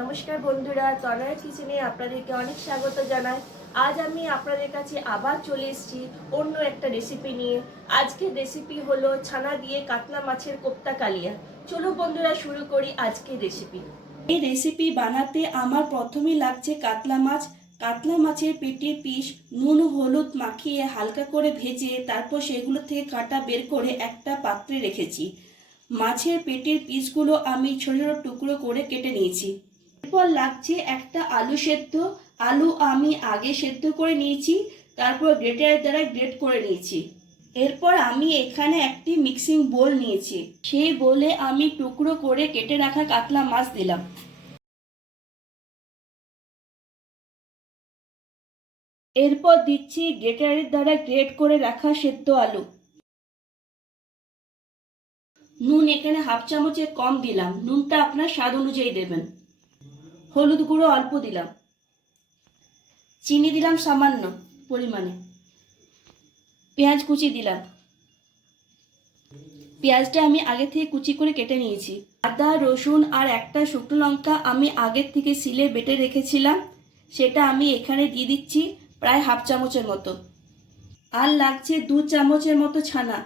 নমস্কার বন্ধুরা তনয় কিচেনে আপনাদেরকে অনেক স্বাগত জানাই। আজ আমি আপনাদের কাছে আবার চলে এসেছি অন্য একটা রেসিপি নিয়ে। আজকের রেসিপি হলো ছানা দিয়ে কাতলা মাছের কোপ্তা কালিয়া। চলো বন্ধুরা, শুরু করি আজকের রেসিপি এই রেসিপি বানাতে আমার প্রথমে লাগছে কাতলা মাছ। কাতলা মাছের পেটের পিস নুন, হলুদ মাখিয়ে হালকা করে ভেজে তারপর সেগুলো থেকে কাটা বের করে একটা পাত্রে রেখেছি। মাছের পেটের পিসগুলো আমি ছোট ছোট টুকরো করে কেটে নিয়েছি। এরপর লাগছে একটা আলু সেদ্ধ। আলু আমি আগে সেদ্ধ করে নিয়েছি, তারপর গ্রেটারের দ্বারা গ্রেট করে নিয়েছি। এরপর আমি এখানে একটি মিক্সিং বোল নিয়েছি। সেই বোলে আমি টুকরো করে কেটে রাখা কাতলা মাছ দিলাম। এরপর দিচ্ছি গ্রেটারের দ্বারা গ্রেট করে রাখা সেদ্ধ আলু। নুন এখানে হাফ চামচের কম দিলাম। নুনটা আপনার স্বাদ অনুযায়ী দেবেন। হলুদ গুঁড়ো অল্প দিলাম। চিনি দিলাম সামান্য পরিমাণে। পেঁয়াজ কুচি দিলাম। পেঁয়াজটা আমি আগে থেকে কুচি করে কেটে নিয়েছি। আদা, রসুন আর একটা শুকনো লঙ্কা আমি আগের থেকে সিলে বেটে রেখেছিলাম। সেটা আমি এখানে দিয়ে দিচ্ছি প্রায় হাফ চামচের মতো। আর লাগছে দু চামচের মতো ছানা।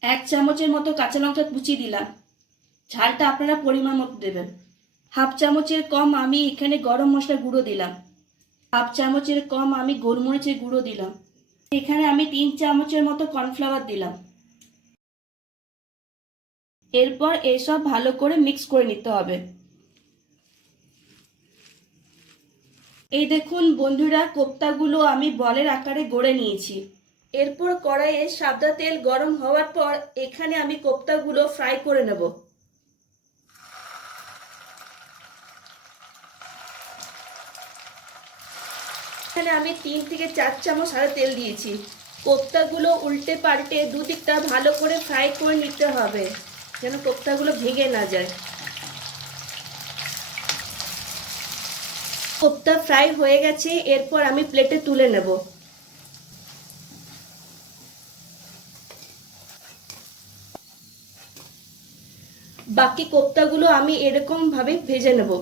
এক চামচের মতো কাঁচা লঙ্কা কুচি দিলাম। ঝালটা আপনারা পরিমাণ মতো দেবেন। হাফ চামচের কম আমি এখানে গরম মশলা গুঁড়ো দিলাম। হাফ চামচের কম আমি গোলমরিচের গুঁড়ো দিলাম। এখানে আমি তিন চামচের মতো কর্নফ্লাওয়ার দিলাম। এরপর এসব ভালো করে মিক্স করে নিতে হবে। এই দেখুন বন্ধুরা, কোপ্তাগুলো আমি বলের আকারে গড়ে নিয়েছি। এরপর কড়াইয়ে সাদা তেল গরম হওয়ার পর এখানে আমি কোপ্তাগুলো ফ্রাই করে নেব। এখানে আমি তিন থেকে চার চামচ সাদা তেল দিয়েছি। কোপ্তাগুলো উল্টে পাল্টে দুদিকটা ভালো করে ফ্রাই করে নিতে হবে, যেন কোপ্তাগুলো ভেঙে না যায়। কোপ্তা ফ্রাই হয়ে গেছে, এরপর আমি প্লেটে তুলে নেব। বাকি কোপ্তাগুলো আমি এরকম ভাবে ভেজে নেব।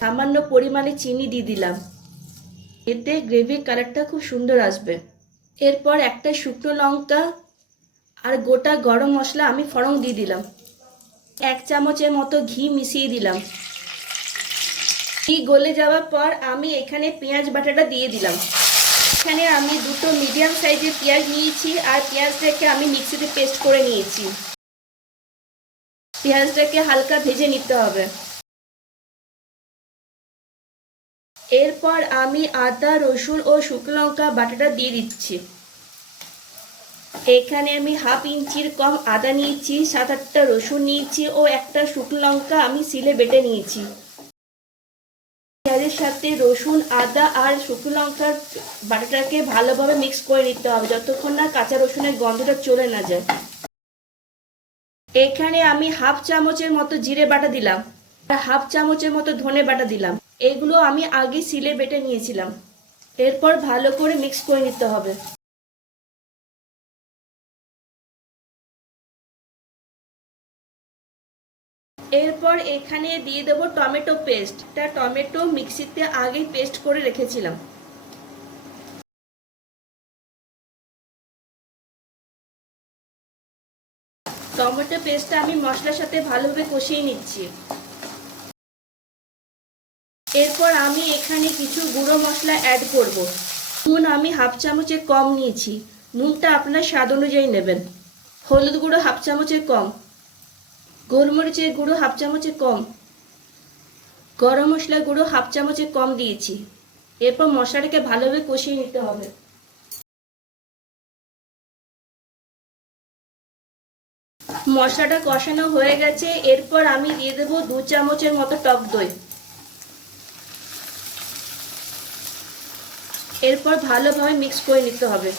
সামান্য পরিমাণে চিনি দিয়ে দিলাম। এতে গ্রেভির কালারটা খুব সুন্দর আসবে। এরপর একটা শুকনো লঙ্কা আর গোটা গরম মশলা আমি ফড়ং দিয়ে দিলাম। এক চামচের মতো ঘি মিশিয়ে দিলাম। ঘি গলে যাওয়ার পর আমি এখানে পেঁয়াজ বাটাটা দিয়ে দিলাম। এখানে আমি দুটো মিডিয়াম সাইজের পেঁয়াজ নিয়েছি আর পেঁয়াজটাকে আমি মিক্সিতে পেস্ট করে নিয়েছি। পেঁয়াজটাকে হালকা ভেজে নিতে হবে। এরপর আমি আদা, রসুন ও শুকনো লঙ্কা বাটাটা দিয়ে দিচ্ছি। এখানে আমি হাফ ইঞ্চির কম আদা নিয়েছি, সাত আটটা রসুন নিয়েছি ও একটা শুকনো লঙ্কা আমি সিলে বেটে নিয়েছি। পেঁয়াজের সাথে রসুন, আদা আর শুকনো লঙ্কার বাটাটাকে ভালোভাবে মিক্স করে নিতে হবে যতক্ষণ না কাঁচা রসুনের গন্ধটা চলে না যায়। এখানে আমি হাফ চামচের মতো জিরে বাটা দিলাম। আর হাফ চামচের মতো ধনে বাটা দিলাম। এগুলো আমি আগে সিলে বেটে নিয়েছিলাম। এরপর ভালো করে মিক্স করে নিতে হবে। এরপর এখানে দিয়ে দেবো টমেটো পেস্ট। তা টমেটো মিক্সিতে আগেই পেস্ট করে রেখেছিলাম। টমেটো পেস্টটা আমি মশলার সাথে ভালোভাবে কষিয়ে নিচ্ছি। এরপর আমি এখানে কিছু গুঁড়ো মশলা অ্যাড করব। নুন আমি হাফ চামচের কম নিয়েছি। নুনটা আপনার স্বাদ অনুযায়ী নেবেন। হলুদ গুঁড়ো হাফ চামচের কম। গোলমরিচের গুঁড়ো হাফ চামচের কম। গরম মশলা গুঁড়ো হাফ চামচের কম দিয়েছি। এরপর মশলাটাকে ভালোভাবে কষিয়ে নিতে হবে। মশলাটা কষানো হয়ে গেছে। এরপর আমি দিয়ে দেবো দু চামচের মতো টক দই। এরপর ভালোভাবে মিক্স করে নিতে হবে।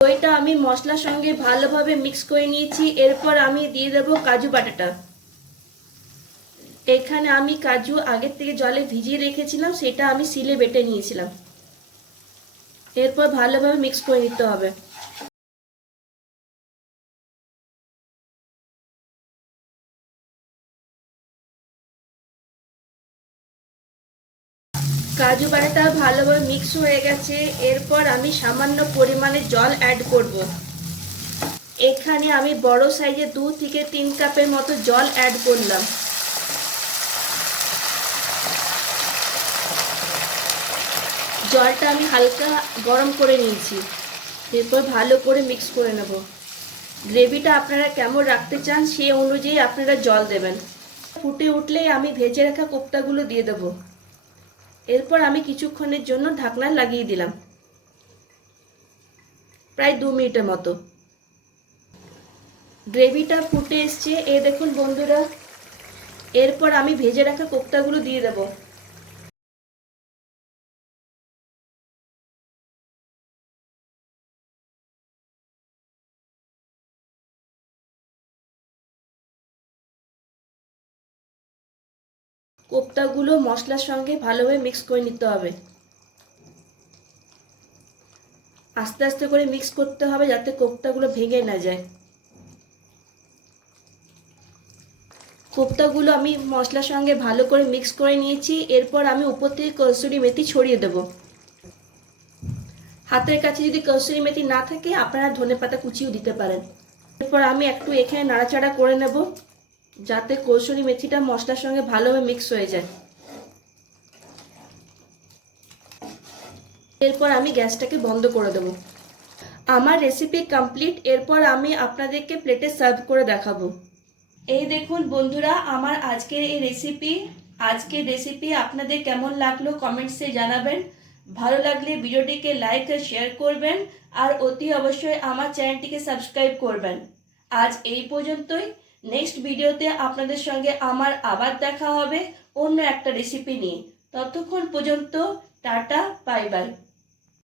এটা আমি মশলার সঙ্গে ভালোভাবে মিক্স করে নিয়েছি। এরপর আমি দিয়ে দেবো কাজু বাটাটা। এখানে আমি কাজু আগের থেকে জলে ভিজিয়ে রেখেছিলাম, সেটা আমি সিলে বেটে নিয়েছিলাম। এরপর ভালোভাবে মিক্স করে নিতে হবে। কাজু বাটাটা ভালোভাবে মিক্স হয়ে গেছে। এরপর আমি সামান্য পরিমাণে জল অ্যাড করব। এখানে আমি বড় সাইজে দু থেকে তিন কাপের মতো জল অ্যাড করলাম। জলটা আমি হালকা গরম করে নিয়েছি। এরপর ভালো করে মিক্স করে নেব। গ্রেভিটা আপনারা কেমন রাখতে চান সেই অনুযায়ী আপনারা জল দেবেন। ফুটে উঠলেই আমি ভেজে রাখা কোপ্তাগুলো দিয়ে দেবো। এরপর আমি কিছুক্ষণের জন্য ঢাকনা লাগিয়ে দিলাম। প্রায় দু মিনিটের মতো। গ্রেভিটা ফুটে এসছে। এ দেখুন বন্ধুরা। এরপর আমি ভেজে রাখা কোপ্তাগুলো দিয়ে দেবো। কোপ্তাগুলো মশলার সঙ্গে ভালোভাবে মিক্স করে নিতে হবে। আস্তে আস্তে করে মিক্স করতে হবে যাতে কোপ্তাগুলো ভেঙে না যায়। কোপ্তাগুলো আমি মশলার সঙ্গে ভালো করে মিক্স করে নিয়েছি, এরপর আমি উপর থেকে কসুরি মেথি ছড়িয়ে দেব। হাতের কাছে যদি কসুরি মেথি না থাকে, আপনারা ধনে পাতা কুচিও দিতে পারেন। এরপর আমি একটু এখানে নাড়াচাড়া করে নেব। যাতে কৌশলী মেথিটা মশলার সঙ্গে ভালোভাবে মিক্স হয়ে যায়। এরপর আমি গ্যাসটাকে বন্ধ করে দেবো। আমার রেসিপি কমপ্লিট এরপর আমি আপনাদেরকে প্লেটে সার্ভ করে দেখাবো। এই দেখুন বন্ধুরা, আমার আজকের এই রেসিপি আজকের রেসিপি আপনাদের কেমন লাগল কমেন্টসে জানাবেন। ভালো লাগলে ভিডিওটিকে লাইক আর শেয়ার করবেন, আর অতি অবশ্যই আমার চ্যানেলটিকে সাবস্ক্রাইব করবেন। আজ এই পর্যন্তই। নেক্সট ভিডিওতে আপনাদের সঙ্গে আমার আবার দেখা হবে অন্য একটা রেসিপি নিয়ে। ততক্ষণ পর্যন্ত টাটা বাই বাই